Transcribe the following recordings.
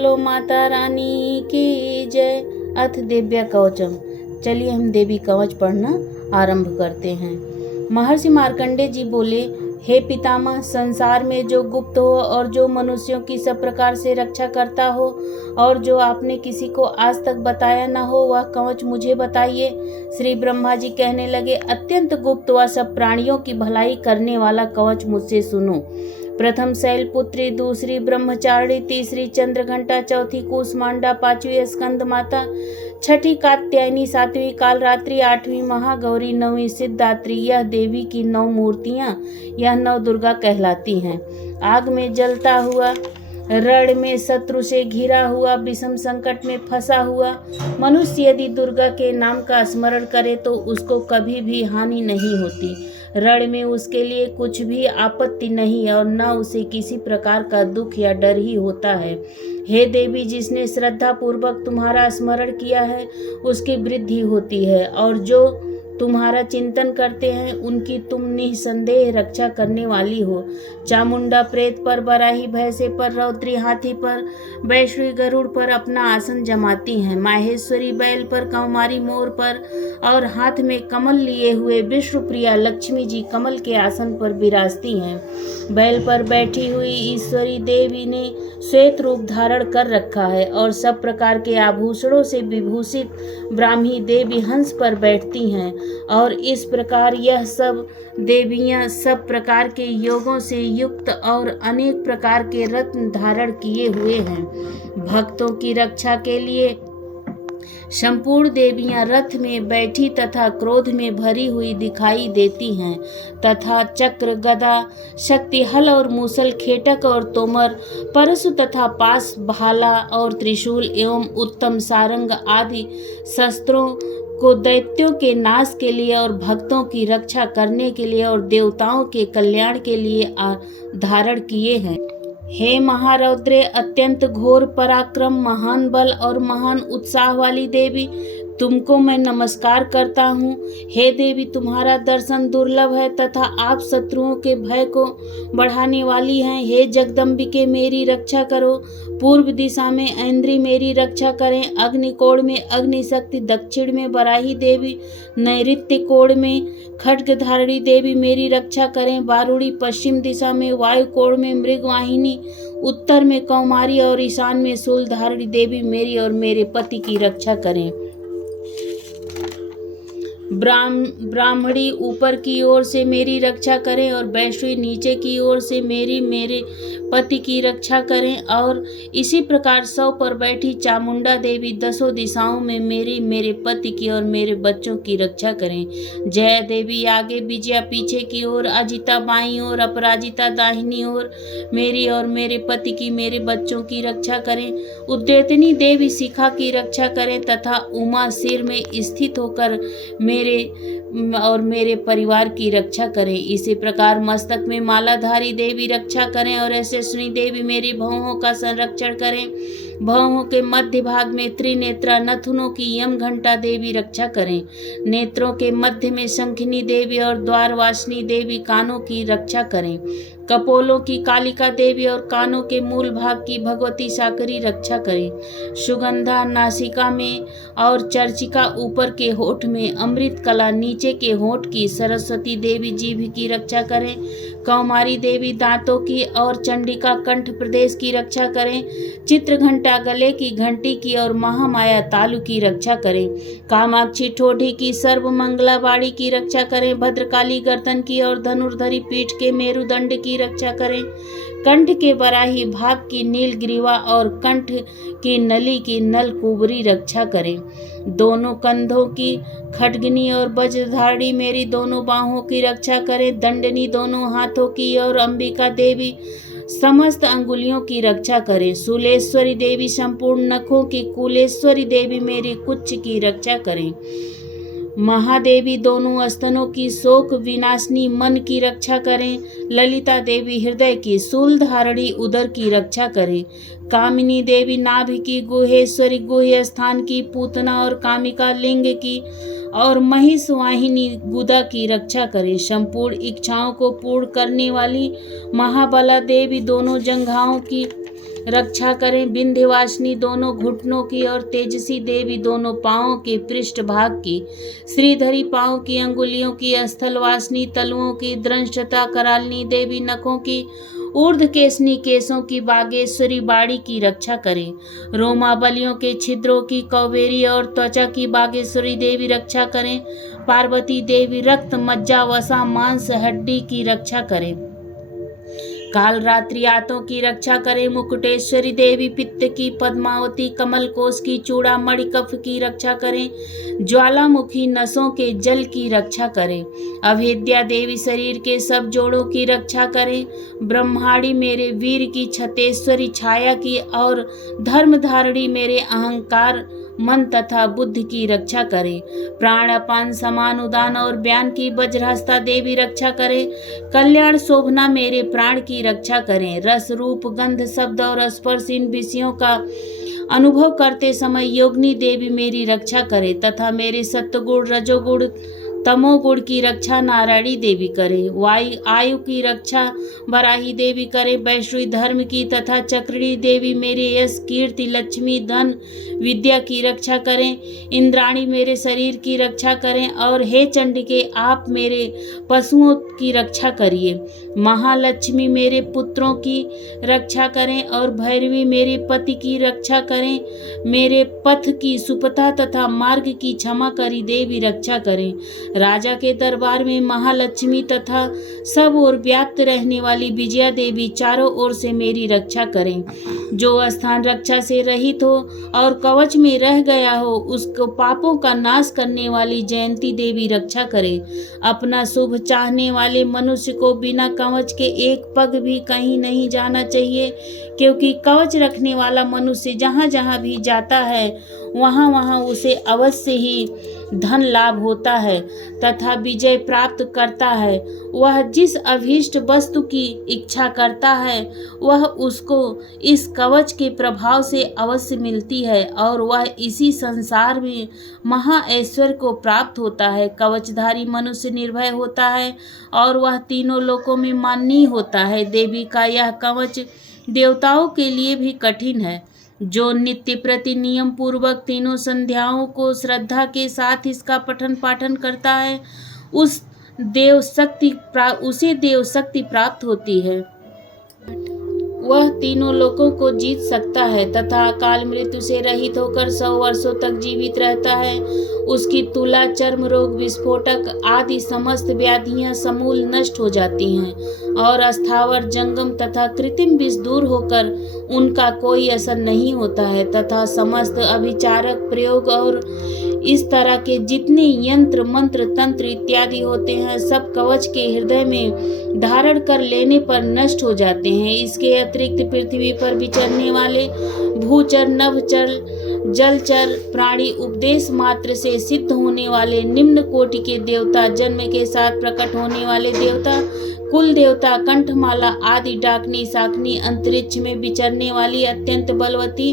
बोलो माता रानी की जय। अथ दिव्य कवचम। चलिए हम देवी कवच पढ़ना आरंभ करते हैं। महर्षि मार्कंडेय जी बोले, हे पितामह, संसार में जो गुप्त हो और जो मनुष्यों की सब प्रकार से रक्षा करता हो और जो आपने किसी को आज तक बताया न हो, वह कवच मुझे बताइए। श्री ब्रह्मा जी कहने लगे, अत्यंत गुप्त व सब प्राणियों की भलाई करने वाला कवच मुझसे सुनो। प्रथम शैलपुत्री, दूसरी ब्रह्मचारिणी, तीसरी चंद्रघंटा, चौथी कूष्मांडा, पांचवी स्कंद माता, छठी कात्यायनी, सातवीं कालरात्रि, आठवीं महागौरी, नौवीं सिद्धात्री। यह देवी की 9 मूर्तियां, यह 9 दुर्गा कहलाती हैं। आग में जलता हुआ, रण में शत्रु से घिरा हुआ, विषम संकट में फंसा हुआ मनुष्य यदि दुर्गा के नाम का स्मरण करे तो उसको कभी भी हानि नहीं होती। रण में उसके लिए कुछ भी आपत्ति नहीं और न उसे किसी प्रकार का दुख या डर ही होता है। हे देवी, जिसने श्रद्धा पूर्वक तुम्हारा स्मरण किया है उसकी वृद्धि होती है और जो तुम्हारा चिंतन करते हैं उनकी तुम निसंदेह रक्षा करने वाली हो। चामुंडा प्रेत पर, बराही भैंसे पर, रौद्री हाथी पर, वैष्णवी गरुड़ पर अपना आसन जमाती हैं। माहेश्वरी बैल पर, कौमारी मोर पर और हाथ में कमल लिए हुए विष्णु प्रिया लक्ष्मी जी कमल के आसन पर विराजती हैं। बैल पर बैठी हुई ईश्वरी देवी ने श्वेत रूप धारण कर रखा है और सब प्रकार के आभूषणों से विभूषित ब्राह्मी देवी हंस पर बैठती हैं और इस प्रकार यह सब देवियां सब प्रकार के योगों से युक्त और अनेक प्रकार के रत्न धारण किए हुए हैं। भक्तों की रक्षा के लिए संपूर्ण देवियां रथ में बैठी तथा क्रोध में भरी हुई दिखाई देती हैं तथा चक्र, गदा, शक्ति, हल और मूसल, खेटक और तोमर, परशु तथा पास, भाला और त्रिशूल एवं उत्तम सारंग आदि शस्त्रों को दैत्यों के नाश के लिए और भक्तों की रक्षा करने के लिए और देवताओं के कल्याण के लिए धारण किए हैं। हे महारौद्रे, अत्यंत घोर पराक्रम, महान बल और महान उत्साह वाली देवी, तुमको मैं नमस्कार करता हूँ। हे देवी, तुम्हारा दर्शन दुर्लभ है तथा आप शत्रुओं के भय को बढ़ाने वाली हैं। हे जगदम्बिके, मेरी रक्षा करो। पूर्व दिशा में ऐन्द्री मेरी रक्षा करें, अग्निकोण में अग्निशक्ति, दक्षिण में बराही देवी, नैऋत्य कोण में खड्गधारिणी देवी मेरी रक्षा करें। वारुणी, पश्चिम दिशा में वायुकोण में मृगवाहिनी, उत्तर में कौमारी और ईशान में शूलधारिणी देवी मेरी और मेरे पति की रक्षा करें। ब्राह्मणी ऊपर की ओर से मेरी रक्षा करें और वैष्णवी नीचे की ओर से मेरे पति की रक्षा करें और इसी प्रकार 100 पर बैठी चामुंडा देवी 10 दिशाओं में मेरे पति की और मेरे बच्चों की रक्षा करें। जय देवी आगे, विजया पीछे की ओर, अजिता बाईं ओर, अपराजिता दाहिनी ओर मेरी और मेरे पति की, मेरे बच्चों की रक्षा करें। उद्योतनी देवी शिखा की रक्षा करें तथा उमा सिर में स्थित होकर मेरे और मेरे परिवार की रक्षा करें। इसी प्रकार मस्तक में मालाधारी देवी रक्षा करें और यशस्विनी देवी मेरी भौहों का संरक्षण करें। भौहों के मध्य भाग में त्रिनेत्रा नथुनों की यम घंटा देवी रक्षा करें। नेत्रों के मध्य में शंखिनी देवी और द्वारवासिनी देवी कानों की रक्षा करें। कपोलों की कालिका देवी और कानों के मूल भाग की भगवती साकरी रक्षा करें। सुगंधा नासिका में और चर्चिका ऊपर के होठ में, अमृत कला नीचे के होठ की, सरस्वती देवी जीभ की रक्षा करें। कौमारी देवी दांतों की और चंडिका कंठ प्रदेश की रक्षा करें। चित्रघंटा गले की घंटी की और महामाया तालु की रक्षा करें। कामाक्षी ठोडी की, सर्वमंगला बाड़ी की रक्षा करें। भद्रकाली गर्दन की और धनुर्धरी पीठ के मेरुदंड की रक्षा करें। कंठ के बराही भाग की नीलग्रीवा और कंठ की नली की नलकुबरी रक्षा करें। दोनों कंधों की खड्गनी और वज्रधारिणी मेरी दोनों बाहों की रक्षा करें। दंडनी दोनों हाथों की और अंबिका देवी समस्त अंगुलियों की रक्षा करें। शूलेश्वरी देवी संपूर्ण नखों की, कुलेश्वरी देवी मेरी कुच्च की रक्षा करें। महादेवी दोनों स्तनों की, शोक विनाशनी मन की रक्षा करें। ललिता देवी हृदय की, शूलधारिणी उदर की रक्षा करें। कामिनी देवी नाभि की, गुहेश्वरी गुह्य स्थान की, पूतना और कामिका लिंग की और महिषवाहिनी गुदा की रक्षा करें। संपूर्ण इच्छाओं को पूर्ण करने वाली महाबला देवी दोनों जंघाओं की, रक्षा करें। विंध्यवासिनी दोनों घुटनों की और तेजसी देवी दोनों पांवों के पृष्ठ भाग की, श्रीधरी पांव की, अंगुलियों की, स्थलवासिनी तलुओं की, दंष्टता करालिनी देवी नखों की, ऊर्ध्व केसनी केसों की, बागेश्वरी बाड़ी की रक्षा करें। रोमावलियों के छिद्रों की, कौबेरी और त्वचा की बागेश्वरी देवी रक्षा करें। पार्वती देवी रक्त, मज्जा, वसा, मांस, हड्डी की रक्षा करें। काल रात्रि आतों की रक्षा करें। मुकुटेश्वरी देवी पित्त की, पद्मावती कमल कोश की, चूड़ामणि कफ की रक्षा करें। ज्वालामुखी नसों के जल की रक्षा करें। अभेद्या देवी शरीर के सब जोड़ों की रक्षा करें। ब्रह्माणी मेरे वीर की, छतेश्वरी छाया की और धर्मधारिणी मेरे अहंकार, मन तथा बुद्धि की रक्षा करे। प्राण अपान समान उदान और बयान की वज्रहस्ता देवी रक्षा करे। कल्याण शोभना मेरे प्राण की रक्षा करें। रस रूप गंध शब्द और स्पर्श इन विषयों का अनुभव करते समय योगिनी देवी मेरी रक्षा करे तथा मेरे सत्वगुण रजोगुण तमोगुण की रक्षा नारायणी देवी करे। आयु की रक्षा बराही देवी करे। वैष्णवी धर्म की तथा चक्रिणी देवी मेरे यश कीर्ति लक्ष्मी धन विद्या की रक्षा करें। इंद्राणी मेरे शरीर की रक्षा करें और हे चंडिके आप मेरे पशुओं की रक्षा करिए। महालक्ष्मी मेरे पुत्रों की रक्षा करें और भैरवी मेरे पति की रक्षा करें। मेरे पथ की सुपथा तथा मार्ग की क्षमा करी देवी रक्षा करें। राजा के दरबार में महालक्ष्मी तथा सब ओर व्याप्त रहने वाली विजया देवी चारों ओर से मेरी रक्षा करें। जो स्थान रक्षा से रहित हो और कवच में रह गया हो उसको पापों का नाश करने वाली जयंती देवी रक्षा करे। अपना शुभ चाहने वाले मनुष्य को बिना कवच के एक पग भी कहीं नहीं जाना चाहिए, क्योंकि कवच रखने वाला मनुष्य जहाँ जहाँ भी जाता है वहाँ वहाँ उसे अवश्य ही धन लाभ होता है तथा विजय प्राप्त करता है। वह जिस अभीष्ट वस्तु की इच्छा करता है वह उसको इस कवच के प्रभाव से अवश्य मिलती है और वह इसी संसार में महा ऐश्वर्य को प्राप्त होता है। कवचधारी मनुष्य निर्भय होता है और वह तीनों लोकों में माननीय होता है। देवी का यह कवच देवताओं के लिए भी कठिन है। जो नित्य प्रति नियम पूर्वक तीनों संध्याओं को श्रद्धा के साथ इसका पठन पाठन करता है उसे देव शक्ति प्राप्त होती है। वह तीनों लोकों को जीत सकता है तथा अकाल मृत्यु से रहित होकर 100 वर्षों तक जीवित रहता है। उसकी तुला, चर्म रोग, विस्फोटक आदि समस्त व्याधियां समूल नष्ट हो जाती हैं और अस्थावर, जंगम तथा कृत्रिम विष दूर होकर उनका कोई असर नहीं होता है तथा समस्त अभिचारक प्रयोग और इस तरह के जितने यंत्र मंत्र तंत्र इत्यादि होते हैं सब कवच के हृदय में धारण कर लेने पर नष्ट हो जाते हैं। इसके अतिरिक्त पृथ्वी पर विचरने वाले भूचर, नभचर, जलचर प्राणी, उपदेश मात्र से सिद्ध होने वाले निम्न कोटि के देवता, जन्म के साथ प्रकट होने वाले देवता, कुल देवता, कंठमाला आदि, डाकनी शाकनी, अंतरिक्ष में विचरने वाली अत्यंत बलवती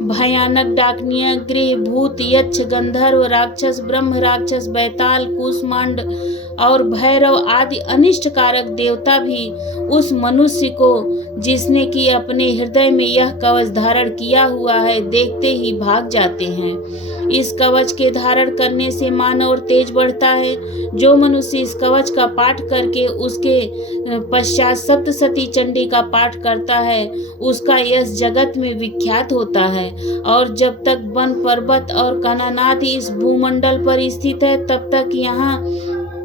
भयानक डाकनियां, गृह, भूत, यक्ष, गंधर्व, राक्षस, ब्रह्म राक्षस, बैताल, कूष्मांड और भैरव आदि अनिष्ट कारक देवता भी उस मनुष्य को जिसने कि अपने हृदय में यह कवच धारण किया हुआ है देखते ही भाग जाते हैं। इस कवच के धारण करने से मान और तेज बढ़ता है। जो मनुष्य इस कवच का पाठ करके उसके पश्चात सप्तशती चंडी का पाठ करता है उसका यश जगत में विख्यात होता है और जब तक वन पर्वत और काननादि इस भूमंडल पर स्थित है तब तक यहाँ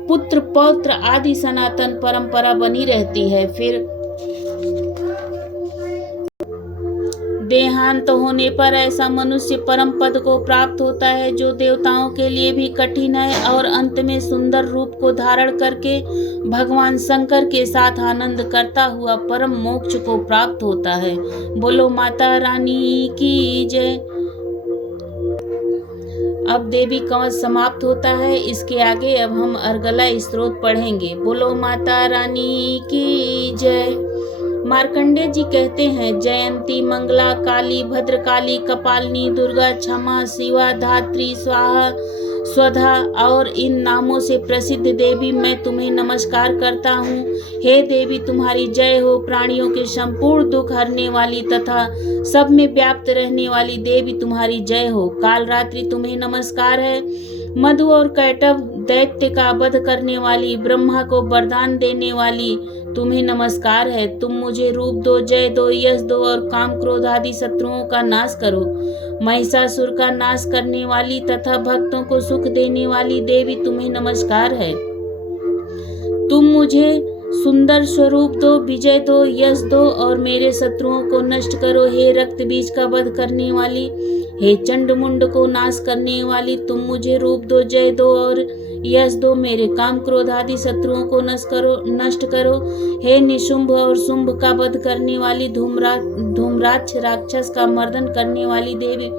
पुत्र पौत्र आदि सनातन परंपरा बनी रहती है। फिर देहांत होने पर ऐसा मनुष्य परम पद को प्राप्त होता है जो देवताओं के लिए भी कठिन है और अंत में सुंदर रूप को धारण करके भगवान शंकर के साथ आनंद करता हुआ परम मोक्ष को प्राप्त होता है। बोलो माता रानी की जय। अब देवी कवच समाप्त होता है। इसके आगे अब हम अर्गला स्तोत्र पढ़ेंगे। बोलो माता रानी की जय। मार्कंडेय जी कहते हैं, जयंती, मंगला, काली, भद्रकाली, कपालिनी, दुर्गा, क्षमा, शिवा, धात्री, स्वाहा, स्वधा और इन नामों से प्रसिद्ध देवी मैं तुम्हें नमस्कार करता हूँ। हे देवी तुम्हारी जय हो। प्राणियों के संपूर्ण दुख हरने वाली तथा सब में व्याप्त रहने वाली देवी तुम्हारी जय हो। काल रात्रि तुम्हें नमस्कार है। मधु और कैटव दैत्य का वध करने वाली, ब्रह्मा को वरदान देने वाली तुम्हें नमस्कार है। तुम मुझे रूप दो, जय दो, यश दो और काम क्रोध आदि शत्रुओं का नाश करो। महिषासुर का नाश करने वाली तथा भक्तों को सुख देने वाली देवी तुम्हें नमस्कार है। तुम मुझे सुंदर स्वरूप दो, विजय दो, यश दो और मेरे शत्रुओं को नष्ट करो। हे रक्त बीज का वध करने वाली, हे चंड मुंड को नाश करने वाली, तुम मुझे रूप दो, जय दो और यश दो, मेरे काम क्रोध आदि शत्रुओं को नष्ट करो। हे निशुंभ और शुंभ का वध करने वाली, धूम्राक्ष राक्षस का मर्दन करने वाली देवी,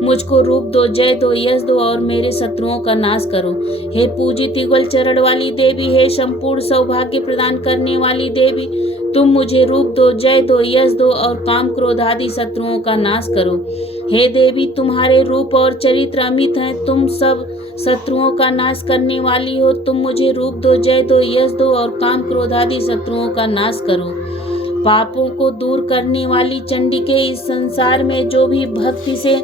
मुझको रूप दो, जय दो, यश दो और मेरे शत्रुओं का नाश करो। हे पूजित युगल चरण वाली देवी, हे संपूर्ण सौभाग्य प्रदान करने वाली देवी, तुम मुझे रूप दो, जय दो, यश दो और काम क्रोध आदि शत्रुओं का नाश करो। हे देवी तुम्हारे रूप और चरित्र अमित हैं, तुम सब शत्रुओं का नाश करने वाली हो। तुम मुझे रूप दो, जय दो, यश दो और काम क्रोध आदि शत्रुओं का नाश करो। पापों को दूर करने वाली चंडी के इस संसार में जो भी भक्ति से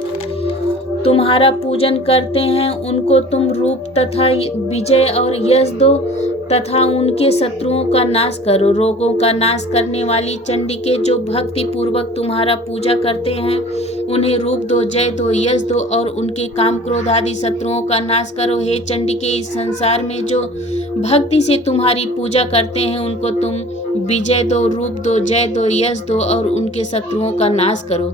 तुम्हारा पूजन करते हैं उनको तुम रूप तथा विजय और यश दो तथा उनके शत्रुओं का नाश करो। रोगों का नाश करने वाली चंडी के जो भक्ति पूर्वक तुम्हारा पूजा करते हैं उन्हें रूप दो, जय दो, यश दो और उनके काम क्रोध आदि शत्रुओं का नाश करो। हे चंडी के इस संसार में जो भक्ति से तुम्हारी पूजा करते हैं उनको तुम विजय दो, रूप दो, जय दो, यश दो और उनके शत्रुओं का नाश करो।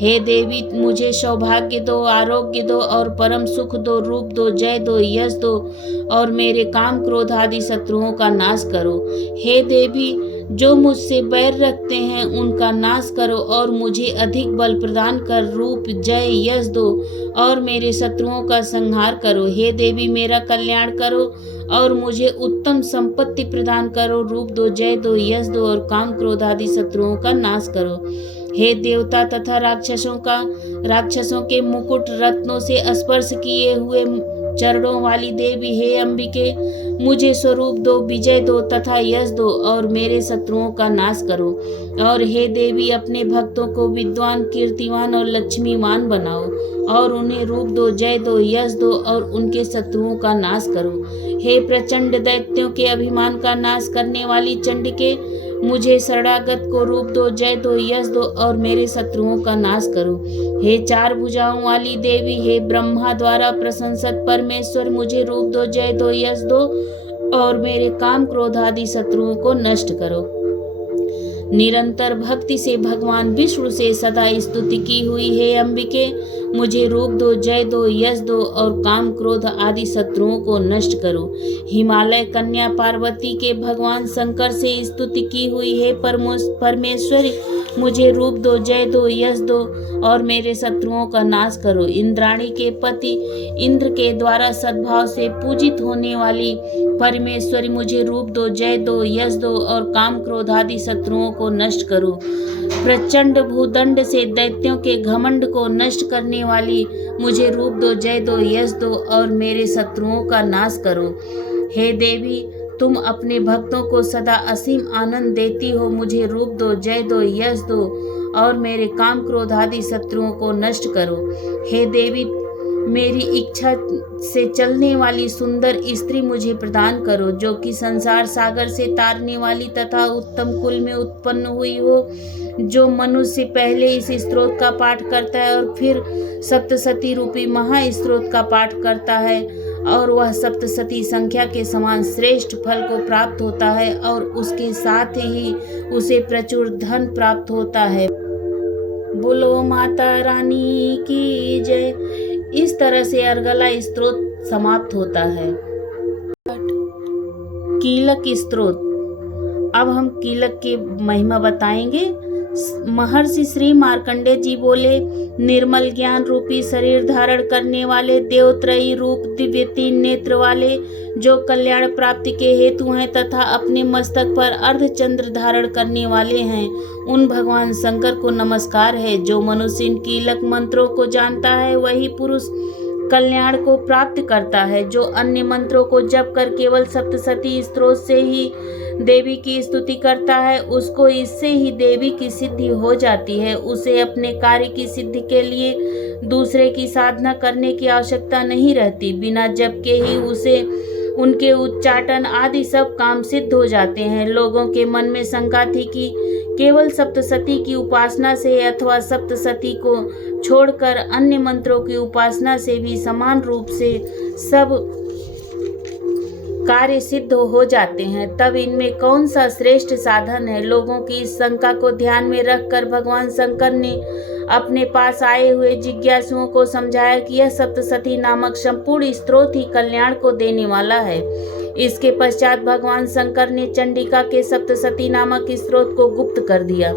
हे देवी मुझे सौभाग्य दो, आरोग्य दो और परम सुख दो, रूप दो, जय दो, यश दो और मेरे काम क्रोध आदि शत्रुओं का नाश करो। हे देवी जो मुझसे बैर रखते हैं उनका नाश करो और मुझे अधिक बल प्रदान कर रूप, जय, यश दो और मेरे शत्रुओं का संहार करो। हे देवी मेरा कल्याण करो और मुझे उत्तम संपत्ति प्रदान करो। रूप दो, जय दो, यश दो और काम क्रोध आदि शत्रुओं का नाश करो। हे देवता तथा राक्षसों के मुकुट रत्नों से स्पर्श किए हुए चरणों वाली देवी, हे अंबिके मुझे स्वरूप दो, विजय दो तथा यश दो और मेरे शत्रुओं का नाश करो। और हे देवी अपने भक्तों को विद्वान, कीर्तिवान और लक्ष्मीवान बनाओ और उन्हें रूप दो, जय दो, यश दो और उनके शत्रुओं का नाश करो। हे प्रचंड दैत्यों के अभिमान का नाश करने वाली चंडिके मुझे शरणागत को रूप दो, जय दो, यश दो और मेरे शत्रुओं का नाश करो। हे चार भुजाओं वाली देवी, हे ब्रह्मा द्वारा प्रशंसित परमेश्वर मुझे रूप दो, जय दो, यश दो और मेरे काम क्रोध आदि शत्रुओं को नष्ट करो। निरंतर भक्ति से भगवान विष्णु से सदा स्तुति की हुई हे अंबिके मुझे रूप दो, जय दो, यश दो और काम क्रोध आदि शत्रुओं को नष्ट करो। हिमालय कन्या पार्वती के भगवान शंकर से स्तुति की हुई हे परमेश्वरी मुझे रूप दो, जय दो, यश दो और मेरे शत्रुओं का नाश करो। इंद्राणी के पति इंद्र के द्वारा सद्भाव से पूजित होने वाली परमेश्वरी मुझे रूप दो, जय दो, यश दो और काम क्रोध आदि शत्रुओं को नष्ट करो। प्रचंड भूदंड से दैत्यों के घमंड को नष्ट करने वाली मुझे रूप दो, जय दो, यश दो और मेरे शत्रुओं का नाश करो। हे देवी तुम अपने भक्तों को सदा असीम आनंद देती हो। मुझे रूप दो, जय दो, यश दो और मेरे काम क्रोध आदि शत्रुओं को नष्ट करो। हे देवी मेरी इच्छा से चलने वाली सुंदर स्त्री मुझे प्रदान करो जो कि संसार सागर से तारने वाली तथा उत्तम कुल में उत्पन्न हुई हो। जो मनुष्य पहले इस स्त्रोत का पाठ करता है और फिर सप्तसती रूपी महास्त्रोत का पाठ करता है और वह सप्तसती संख्या के समान श्रेष्ठ फल को प्राप्त होता है और उसके साथ ही उसे प्रचुर धन प्राप्त होता है। बोलो माता रानी की जय। इस तरह से अर्गला स्तोत्र समाप्त होता है। कीलक स्तोत्र। अब हम कीलक की महिमा बताएंगे। महर्षि श्री मार्कंडेय जी बोले, निर्मल ज्ञान रूपी शरीर धारण करने वाले, देवत्रयी रूप, दिव्य 3 नेत्र वाले, जो कल्याण प्राप्ति के हेतु हैं तथा अपने मस्तक पर अर्धचंद्र धारण करने वाले हैं, उन भगवान शंकर को नमस्कार है। जो मनुष्य इन कीलक मंत्रों को जानता है वही पुरुष कल्याण को प्राप्त करता है। जो अन्य मंत्रों को जप कर केवल सप्तशती स्त्रोत से ही देवी की स्तुति करता है, उसको इससे ही देवी की सिद्धि हो जाती है। उसे अपने कार्य की सिद्धि के लिए दूसरे की साधना करने की आवश्यकता नहीं रहती। बिना जप के ही उसे उनके उच्चाटन आदि सब काम सिद्ध हो जाते हैं। लोगों के मन में शंका थी कि केवल सप्तशती की उपासना से अथवा सप्तशती को छोड़कर अन्य मंत्रों की उपासना से भी समान रूप से सब कार्य सिद्ध हो जाते हैं, तब इनमें कौन सा श्रेष्ठ साधन है। लोगों की इस शंका को ध्यान में रखकर भगवान शंकर ने अपने पास आए हुए जिज्ञासुओं को समझाया कि यह सप्तशती नामक संपूर्ण स्त्रोत ही कल्याण को देने वाला है। इसके पश्चात भगवान शंकर ने चंडिका के सप्तशती नामक स्त्रोत को गुप्त कर दिया।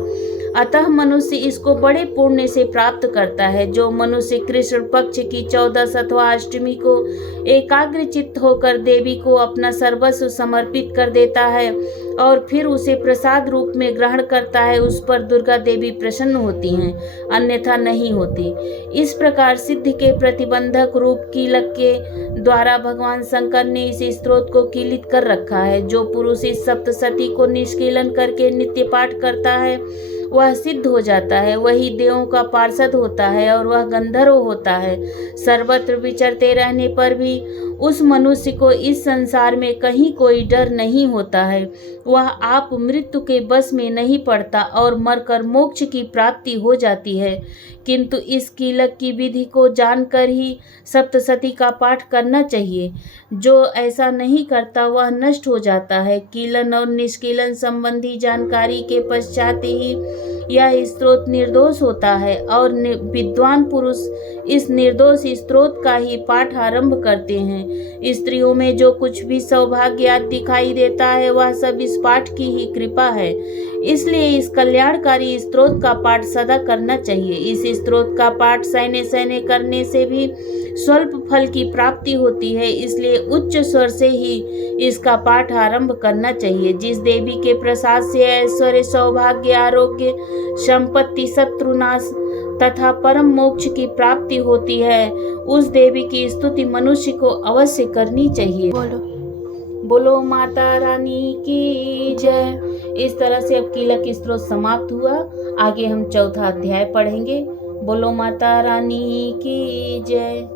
अतः मनुष्य इसको बड़े पुण्य से प्राप्त करता है। जो मनुष्य कृष्ण पक्ष की 14 अथवा अष्टमी को एकाग्र चित्त होकर देवी को अपना सर्वस्व समर्पित कर देता है और फिर उसे प्रसाद रूप में ग्रहण करता है, उस पर दुर्गा देवी प्रसन्न होती हैं, अन्यथा नहीं होती। इस प्रकार सिद्धि के प्रतिबंधक रूप कीलक के द्वारा भगवान शंकर ने इस स्त्रोत को कीलित कर रखा है। जो पुरुष इस सप्तशती को निष्कीलन करके नित्य पाठ करता है वह सिद्ध हो जाता है, वही देवों का पार्षद होता है और वह गंधर्व होता है। सर्वत्र विचरते रहने पर भी उस मनुष्य को इस संसार में कहीं कोई डर नहीं होता है। वह आप मृत्यु के बस में नहीं पड़ता और मरकर मोक्ष की प्राप्ति हो जाती है। किंतु इस कीलक की विधि को जानकर ही सप्तशती का पाठ करना चाहिए। जो ऐसा नहीं करता वह नष्ट हो जाता है। कीलन और निष्कीलन संबंधी जानकारी के पश्चात ही यह स्त्रोत निर्दोष होता है और विद्वान पुरुष इस निर्दोष स्त्रोत का ही पाठ आरंभ करते हैं। स्त्रियों में जो कुछ भी सौभाग्य दिखाई देता है वह सब इस पाठ की ही कृपा है। इसलिए इस कल्याणकारी स्त्रोत का पाठ सदा करना चाहिए। इस स्त्रोत का पाठ सहने करने से भी स्वल्प फल की प्राप्ति होती है, इसलिए उच्च स्वर से ही इसका पाठ आरंभ करना चाहिए। जिस देवी के प्रसाद से ऐश्वर्य, सौभाग्य, आरोग्य, संपत्ति, शत्रुनाश तथा परम मोक्ष की प्राप्ति होती है, उस देवी की स्तुति मनुष्य को अवश्य करनी चाहिए। बोलो माता रानी की जय। इस तरह से अब कीलक स्त्रोत समाप्त हुआ। आगे हम चौथा अध्याय पढ़ेंगे। बोलो माता रानी की जय।